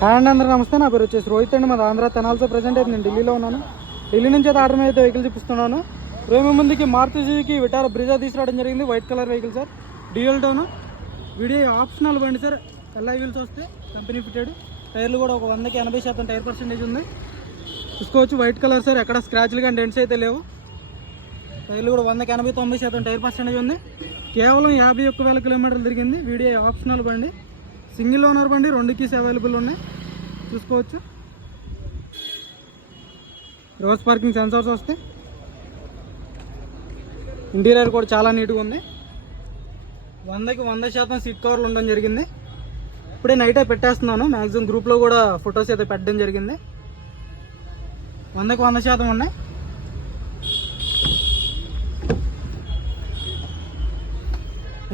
Hi అండి, అందరూ నమస్తే. నా పేరు వచ్చేసి రోహిత్ అండి. మాది ఆంధ్ర తెనాలితో ప్రజెంట్ అయితే నేను ఢిల్లీలో ఉన్నాను. ఢిల్లీ నుంచి అయితే ఆర్డర్ అయితే వెహికల్ చూపిస్తున్నాను. రోజు ముందుకి మారుతి సుజుకి విటారా బ్రిజా తీసుకురావడం జరిగింది. White colour vehicle sir, dual tone. Video optional బండి సార్. ఎల్ఐ వీల్స్ వస్తే కంపెనీ ఫిటెడ్. టైర్లు కూడా ఒక 100కి 80% టైర్ పర్సెంటేజ్ ఉంది. చూసుకోవచ్చు, వైట్ కలర్ సార్. ఎక్కడ స్క్రాచ్లు కానీ డెంట్స్ అయితే లేవు. టైర్లు కూడా 100కి 80-90% టైర్ పర్సెంటేజ్ ఉంది. కేవలం 51,000 కిలోమీటర్లు తిరిగింది. వీడియో ఆప్షనల్ బండి, సింగిల్ ఓనర్ బండి, 2 కీస్ అవైలబుల్ ఉన్నాయి. చూసుకోవచ్చు, రివర్స్ పార్కింగ్ సెన్సార్స్ వస్తాయి. ఇంటీరియర్ కూడా చాలా నీట్గా ఉంది. 100కి 100% సీట్ కవర్లు ఉండడం జరిగింది. ఇప్పుడే నైట్ పెట్టేస్తున్నాను. మ్యాక్సిమం గ్రూప్లో కూడా ఫొటోస్ అయితే పెట్టడం జరిగింది. 100కి 100% ఉన్నాయి.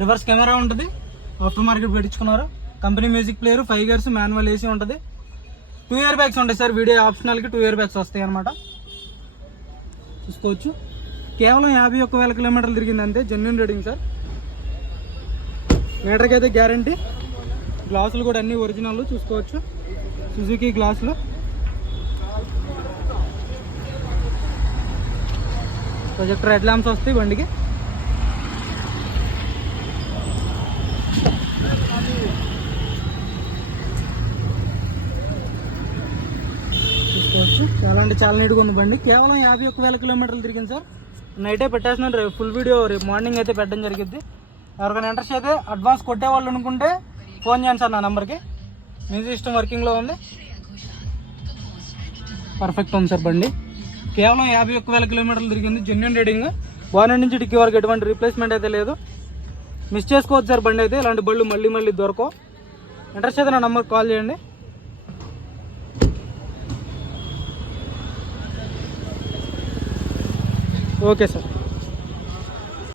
రివర్స్ కెమెరా ఉంటుంది, ఆఫ్టర్ మార్కెట్ పెట్టించుకున్నారు. Company music player, 5 gears, manual AC ఉంటుంది. 2 ఇయర్ బ్యాగ్స్ ఉంటాయి సార్. వీడియో ఆప్షనల్కి 2 ఇయర్ బ్యాగ్స్ వస్తాయి అన్నమాట. చూసుకోవచ్చు, కేవలం 51,000 కిలోమీటర్లు తిరిగింది అంతే. Genuine rating sir. మీటర్కి అయితే గ్యారంటీ. గ్లాసులు కూడా అన్ని ఒరిజినల్. చూసుకోవచ్చు, సుజుకి గ్లాసులు. ప్రొజెక్టర్ హెడ్ ల్యాంప్స్ వస్తాయి బండికి. చూసుకోవచ్చు, చాలా అంటే చాలా నీట్గా ఉంది బండి. కేవలం 51,000 కిలోమీటర్లు తిరిగింది సార్. నైటే పెట్టేస్తున్నాను. రేపు ఫుల్ వీడియో రేపు మార్నింగ్ అయితే పెట్టడం జరిగింది. ఎవరికైనా ఇంట్రెస్ట్ అయితే అడ్వాన్స్ కొట్టేవాళ్ళు అనుకుంటే ఫోన్ చేయండి సార్ నా నెంబర్కి. మీ సిస్టమ్ వర్కింగ్లో ఉంది, పర్ఫెక్ట్ ఉంది సార్ బండి. కేవలం 51,000 కిలోమీటర్లు తిరిగింది. Genuine rating. బానెట్ నుంచి డిక్కీ వరకు ఎటువంటి రీప్లేస్మెంట్ అయితే లేదు. మిస్ చేసుకోవచ్చు సార్ బండి అయితే. ఇలాంటి బళ్ళు మళ్ళీ దొరకవు. ఇంట్రెస్ట్ అయితే నా నెంబర్కి కాల్ చేయండి. Okay sir.